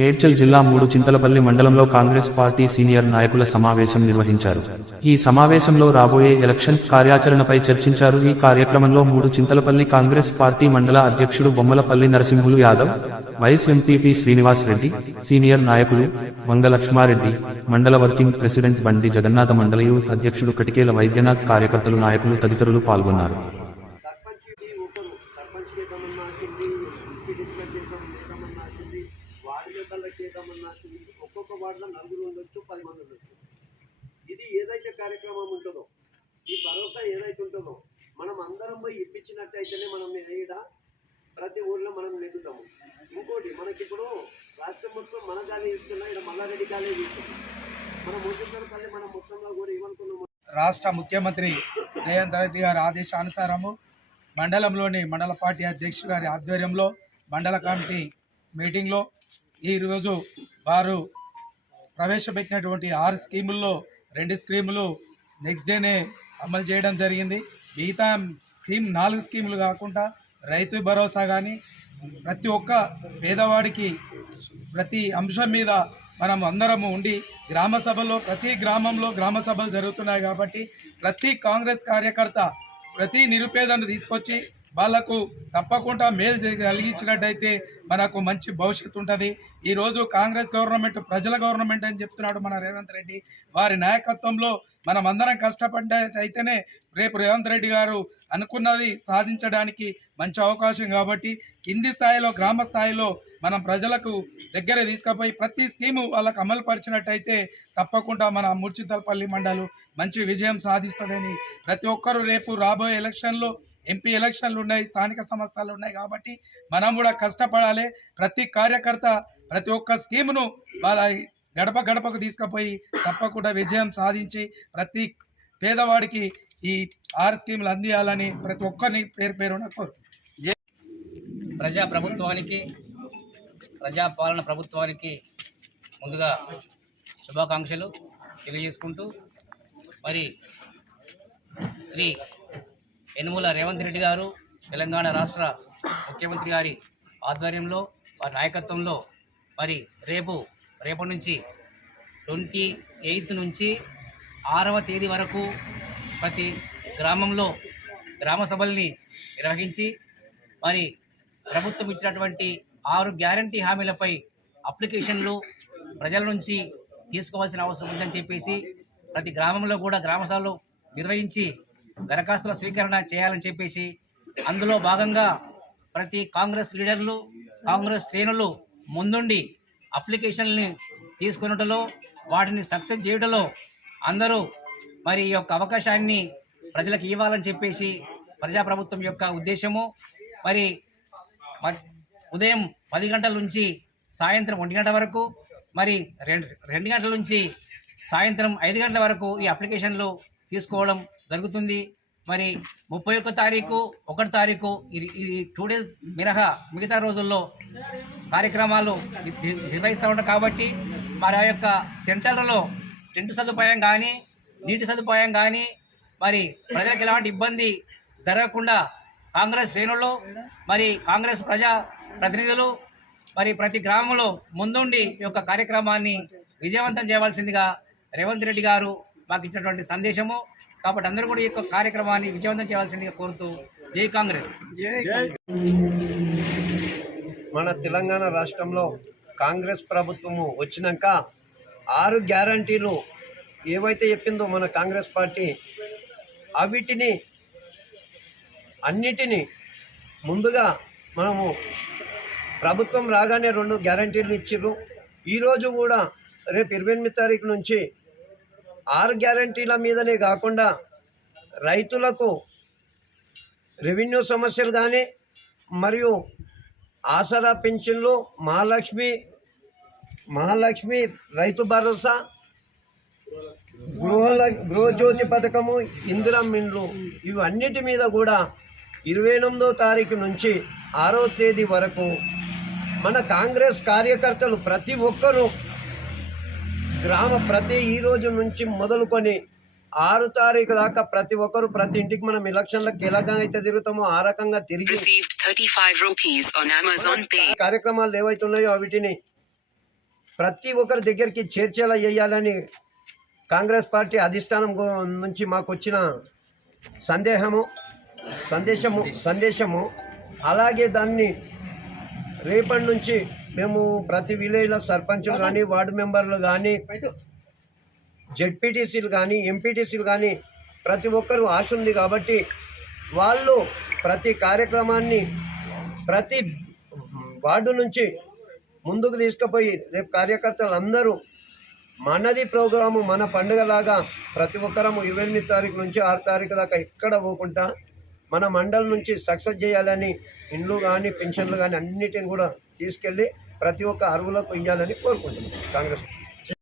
మేడ్చల్ జిల్లా మూడు చింతలపల్లి మండలంలో కాంగ్రెస్ పార్టీ సీనియర్ నాయకుల సమావేశం నిర్వహించారు. ఈ సమావేశంలో రాబోయే ఎలక్షన్స్ కార్యాచరణపై చర్చించారు. ఈ కార్యక్రమంలో మూడు చింతలపల్లి కాంగ్రెస్ పార్టీ మండల అధ్యక్షుడు Bommalapalli Narasimhulu Yadav vice MPP Srinivas Reddy senior నాయకులు వంగ లక్ష్మారెడ్డి మండల వర్కింగ్ ప్రెసిడెంట్ బండి జగన్నాథ మండలయు అధ్యక్షుడు కటికేల వైద్యనాథ్ కార్యకర్తలు నాయకులు తదితరులు పాల్గొన్నారు. ఒక్కొక్క నలుగురు ఉండొచ్చు పది మంది ఉండొచ్చు. ఇది ఏదైతే కార్యక్రమం ఉంటుందో ఈ భరోసా ఏదైతే ఉంటుందో మనం అందరం పోయి ఇప్పించినట్టయితేనే మనం ఈడ ప్రతి ఊర్లో మనం నెగ్గుతాము ఇంకోటి మనకిప్పుడు రాష్ట్ర రాష్ట్రం మొత్తం మన గాలి ఇస్తున్నా ఇక్కడ మల్లారెడ్డి గాలి ఇస్తున్నాం మన మున్సిపల్ మనం మొత్తంలో కూడా ఏమనుకున్నాము. రాష్ట్ర ముఖ్యమంత్రి రేవంత్ రెడ్డి గారి ఆదేశానుసారము మండలంలోని మండల పార్టీ అధ్యక్షుడు గారి ఆధ్వర్యంలో మండల కమిటీ మీటింగ్లో ఈరోజు వారు ప్రవేశపెట్టినటువంటి ఆరు స్కీముల్లో రెండు స్కీములు నెక్స్ట్ డేనే అమలు చేయడం జరిగింది. మిగతా స్కీమ్ నాలుగు స్కీములు కాకుండా రైతు భరోసా కానీ ప్రతి ఒక్క పేదవాడికి ప్రతి అంశం మీద మనం అందరము ఉండి గ్రామ సభల్లో ప్రతి గ్రామంలో గ్రామ సభలు జరుగుతున్నాయి కాబట్టి ప్రతి కాంగ్రెస్ కార్యకర్త ప్రతి నిరుపేదను తీసుకొచ్చి వాళ్ళకు తప్పకుండా మేలు జరిగి- కలిగించినట్టయితే మనకు మంచి భవిష్యత్తు ఉంటుంది. ఈరోజు కాంగ్రెస్ గవర్నమెంట్ ప్రజల గవర్నమెంట్ అని చెప్తున్నాడు మన రేవంత్ రెడ్డి. వారి నాయకత్వంలో మనం అందరం కష్టపడ్డైతేనే రేపు రేవంత్ రెడ్డి గారు అనుకున్నది సాధించడానికి మంచి అవకాశం కాబట్టి కింది స్థాయిలో గ్రామ స్థాయిలో మనం ప్రజలకు దగ్గర తీసుకుపోయి ప్రతి స్కీము వాళ్ళకు అమలు పరిచినట్టయితే తప్పకుండా మన మూర్చితలపల్లి మండలు మంచి విజయం సాధిస్తుందని ప్రతి ఒక్కరూ రేపు రాబోయే ఎలక్షన్లో ఎంపీ ఎలక్షన్లు ఉన్నాయి స్థానిక సంస్థలు ఉన్నాయి కాబట్టి మనం కూడా కష్టపడాలి. ప్రతి కార్యకర్త ప్రతి ఒక్క స్కీమును వాళ్ళ గడప గడపకు తీసుకుపోయి తప్పకుండా విజయం సాధించి ప్రతి పేదవాడికి ఈ ఆరు స్కీములు అందియాలని ప్రతి ఒక్కరిని పేరు పేరు ప్రజా ప్రభుత్వానికి ప్రజాపాలన ప్రభుత్వానికి ముందుగా శుభాకాంక్షలు తెలియజేసుకుంటూ మరి శ్రీ యనుమల రేవంత్ రెడ్డి గారు తెలంగాణ రాష్ట్ర ముఖ్యమంత్రి గారి ఆధ్వర్యంలో వారి నాయకత్వంలో మరి రేపు రేపటి నుంచి ట్వంటీ ఎయిత్ నుంచి ఆరవ తేదీ వరకు ప్రతి గ్రామంలో గ్రామ సభల్ని నిర్వహించి మరి ప్రభుత్వం ఇచ్చినటువంటి ఆరు గ్యారంటీ హామీలపై అప్లికేషన్లు ప్రజల నుంచి తీసుకోవాల్సిన అవసరం ఉందని చెప్పేసి ప్రతి గ్రామంలో కూడా గ్రామ సభలు నిర్వహించి దరఖాస్తుల స్వీకరణ చేయాలని చెప్పేసి అందులో భాగంగా ప్రతి కాంగ్రెస్ లీడర్లు కాంగ్రెస్ శ్రేణులు ముందుండి అప్లికేషన్ని తీసుకున్నటలో వాటిని సక్సెస్ చేయడంలో అందరూ మరి ఈ యొక్క అవకాశాన్ని ప్రజలకు ఇవ్వాలని చెప్పేసి ప్రజాప్రభుత్వం యొక్క ఉద్దేశము. మరి ఉదయం పది గంటల నుంచి సాయంత్రం ఒంటి గంట వరకు మరి రెండు రెండు గంటల నుంచి సాయంత్రం ఐదు గంటల వరకు ఈ అప్లికేషన్లు తీసుకోవడం జరుగుతుంది. మరి ముప్పై ఒక్క తారీఖు ఒకటి తారీఖు ఇది టూ డేస్ మినహా మిగతా రోజుల్లో కార్యక్రమాలు నిర్వహిస్తూ ఉంటాం కాబట్టి మరి ఆ యొక్క సెంటర్లలో టెంట్ సదుపాయం కానీ నీటి సదుపాయం కానీ మరి ప్రజలకు ఎలాంటి ఇబ్బంది జరగకుండా కాంగ్రెస్ శ్రేణులు మరి కాంగ్రెస్ ప్రజా ప్రతినిధులు మరి ప్రతి గ్రామంలో ముందుండి ఈ యొక్క కార్యక్రమాన్ని విజయవంతం చేయవలసిందిగా రేవంత్ రెడ్డి గారు మాకు ఇచ్చినటువంటి సందేశము. కాబట్టి అందరూ కూడా ఈ యొక్క కార్యక్రమాన్ని విజయవంతం చేయవలసిందిగా కోరుతూ జై. కాంగ్రెస్. మన తెలంగాణ రాష్ట్రంలో కాంగ్రెస్ ప్రభుత్వము వచ్చినాక ఆరు గ్యారంటీలు ఏవైతే చెప్పిందో మన కాంగ్రెస్ పార్టీ అవిటిని అన్నిటినీ ముందుగా మనము ప్రభుత్వం రాగానే రెండు గ్యారంటీలు ఇచ్చిర్రు. ఈరోజు కూడా రేపు ఇరవై ఎనిమిది తారీఖు నుంచి ఆరు గ్యారంటీల మీదనే కాకుండా రైతులకు రెవెన్యూ సమస్యలు కానీ మరియు ఆసరా పెన్షన్లు మహాలక్ష్మి మహాలక్ష్మి రైతు భరోసా గృహ గృహజ్యోతి పథకము ఇందిరా మిండ్లు ఇవన్నిటి మీద కూడా ఇరవై ఎనిమిదో తారీఖు నుంచి ఆరో తేదీ వరకు మన కాంగ్రెస్ కార్యకర్తలు ప్రతి ఒక్కరూ గ్రామ ప్రతి ఈ రోజు నుంచి మొదలుకొని ఆరు తారీఖు దాకా ప్రతి ఒక్కరు ప్రతి ఇంటికి మనం ఎలక్షన్లకు ఏ రకంగా అయితే తిరుగుతామో ఆ రకంగా తిరిగి Received 35 rupees on Amazon Pay. కార్యక్రమాలు ఏవైతే ఉన్నాయో వీటిని ప్రతి ఒక్కరి దగ్గరికి చేర్చేలా చేయాలని కాంగ్రెస్ పార్టీ అధిష్టానం నుంచి మాకు వచ్చిన సందేహము సందేశము సందేశము అలాగే దాన్ని రేపటి నుంచి మేము ప్రతి విలేజ్లో సర్పంచులు కానీ వార్డు మెంబర్లు కానీ జెడ్పీటీసీలు కానీ ఎంపీటీసీలు కానీ ప్రతి ఒక్కరూ ఆశ ఉంది కాబట్టి వాళ్ళు ప్రతి కార్యక్రమాన్ని ప్రతి వార్డు నుంచి ముందుకు తీసుకుపోయి రేపు కార్యకర్తలు అందరూ మనది ప్రోగ్రాము మన పండుగలాగా ప్రతి ఒక్కరము ఇరవై తారీఖు నుంచి ఆరు తారీఖు దాకా ఎక్కడ పోకుండా మన మండలం నుంచి సక్సెస్ చేయాలని ఇండ్లు కానీ పెన్షన్లు కానీ అన్నిటిని కూడా తీసుకెళ్ళి ప్రతి ఒక్క అరువులకు ఇవ్వాలని కోరుకుంటున్నాం కాంగ్రెస్